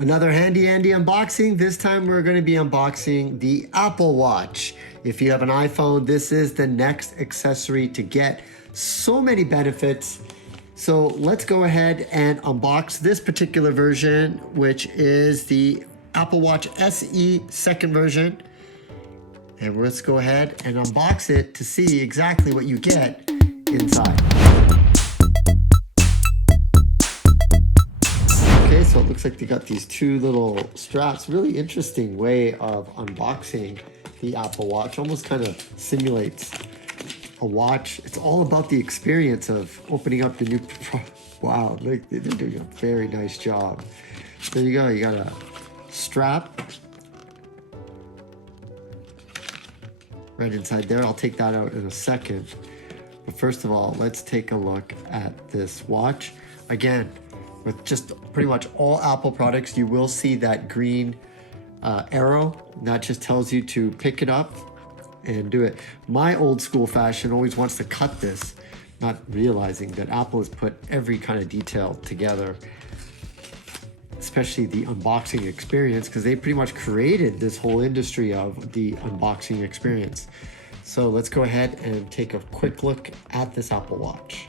Another handy unboxing. This time we're going to be unboxing the Apple Watch. If you have an iPhone, this is the next accessory to get. So many benefits. So let's go ahead and unbox this particular version, which is the Apple Watch SE second version. And let's go ahead and unbox it to see exactly what you get inside. Okay, so it looks like they got these two little straps. Really interesting way of unboxing the Apple Watch. Almost kind of simulates a watch. It's all about the experience of opening up the new. Wow, they're doing a very nice job. There you go. You got a strap right inside there. I'll take that out in a second. But first of all, let's take a look at this watch. Again, with just pretty much all Apple products, you will see that green arrow. That just tells you to pick it up and do it. My old school fashion always wants to cut this, not realizing that Apple has put every kind of detail together, especially the unboxing experience, because they pretty much created this whole industry of the unboxing experience. So let's go ahead and take a quick look at this Apple Watch.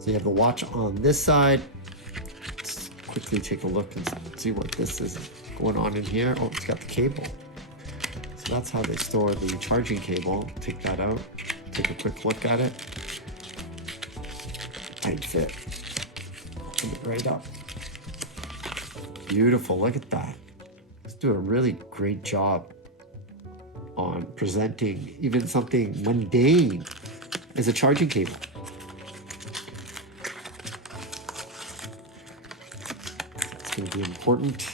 So you have the watch on this side. Let's quickly take a look and see what this is going on in here. Oh, it's got the cable. So that's how they store the charging cable. Take that out. Take a quick look at it. Tight fit. Open it right up. Beautiful, look at that. Let's do a really great job on presenting even something mundane as a charging cable. It's going to be important.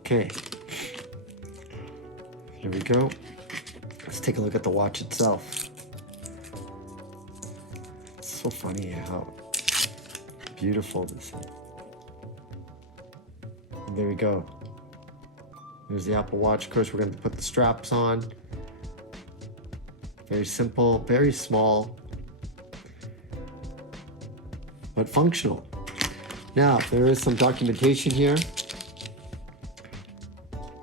Okay, here we go. Let's take a look at the watch itself. It's so funny how beautiful this is. And there we go. There's the Apple Watch. Of course, we're going to put the straps on. Very simple, very small, but functional. Now, there is some documentation here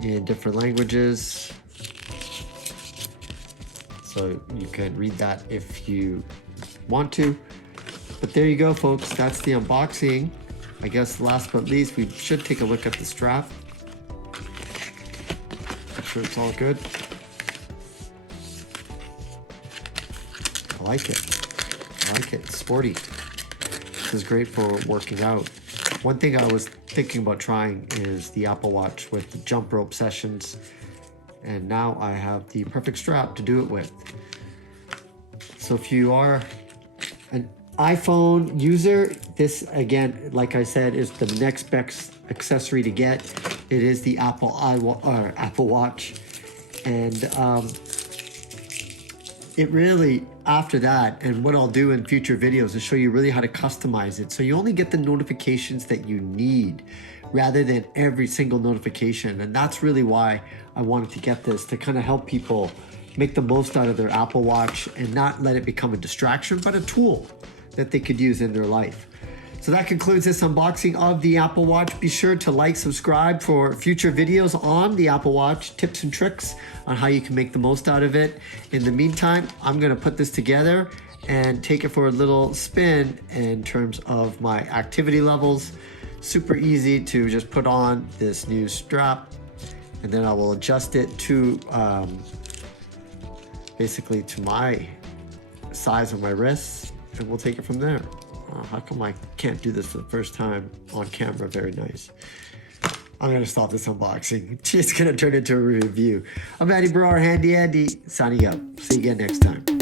in different languages, so you can read that if you want to. But there you go, folks. That's the unboxing. I guess last but least, we should take a look at the strap. Make sure it's all good. I like it. I like it. It's sporty. This is great for working out. One thing I was thinking about trying is the Apple Watch with the jump rope sessions. And now I have the perfect strap to do it with. So if you are an iPhone user, this again, like I said, is the next best accessory to get. It is the Apple Watch. And it really, after that, and what I'll do in future videos is show you really how to customize it. So you only get the notifications that you need rather than every single notification. And that's really why I wanted to get this, to kind of help people make the most out of their Apple Watch and not let it become a distraction, but a tool that they could use in their life. So that concludes this unboxing of the Apple Watch. Be sure to like, subscribe for future videos on the Apple Watch, tips and tricks on how you can make the most out of it. In the meantime, I'm gonna put this together and take it for a little spin in terms of my activity levels. Super easy to just put on this new strap, and then I will adjust it to basically to my size of my wrists, and we'll take it from there. How come I can't do this for the first time on camera? Very nice. I'm gonna stop this unboxing. It's gonna turn into a review. I'm Baryer, Handy Andy, signing up. See you again next time.